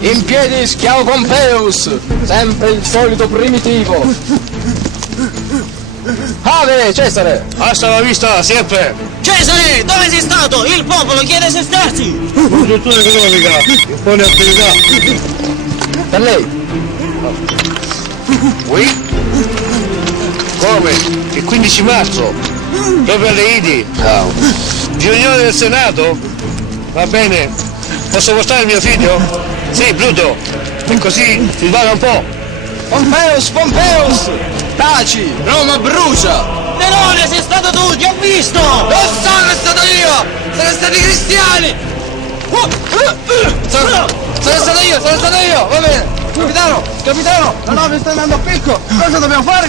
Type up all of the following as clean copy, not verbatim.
In piedi, schiavo Pompeus! Sempre il solito primitivo! Ave, Cesare! Hasta la vista, sempre! Cesare, dove sei stato? Il popolo chiede se starsi! Congiuntura economica, impone attività. Per lei! Oui? Come? Il 15 marzo? Proprio alle Idi? Ciao! Riunione del Senato? Va bene. Posso portare mio figlio? Sì, Pluto. E così si vaga un po'. Pompeus, Pompeus! Taci! Roma brucia! Nerone, sei stato tu, ti ho visto! Non sono stato io! Sono stati i cristiani! Sono stato io, va bene! Capitano, la nave sta andando a picco! Cosa dobbiamo fare?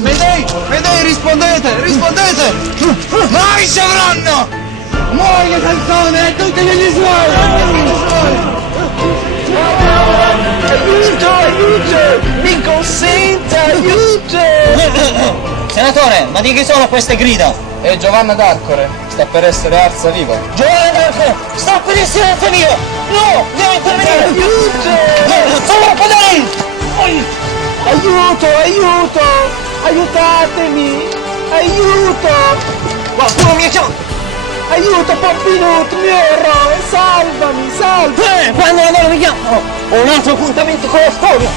Mayday, rispondete! Mai ci avranno! Muoio Sansone e tutti gli suoi! Aiuto! Mi consenta, aiuto! Senatore, ma di chi sono queste grida? È Giovanna d'Arcore, sta per essere arsa viva. Giovanni d'Arco, sta per essere anche mio! No, devo intervenire! Aiuto! Sono poderi! Aiuto! Aiutatemi! Aiuto! Qualcuno mi ha chiamato! Aiuto, Pompinut, mio eroe! Salvami! Quando la loro mi chiamano, ho un altro appuntamento con la storia!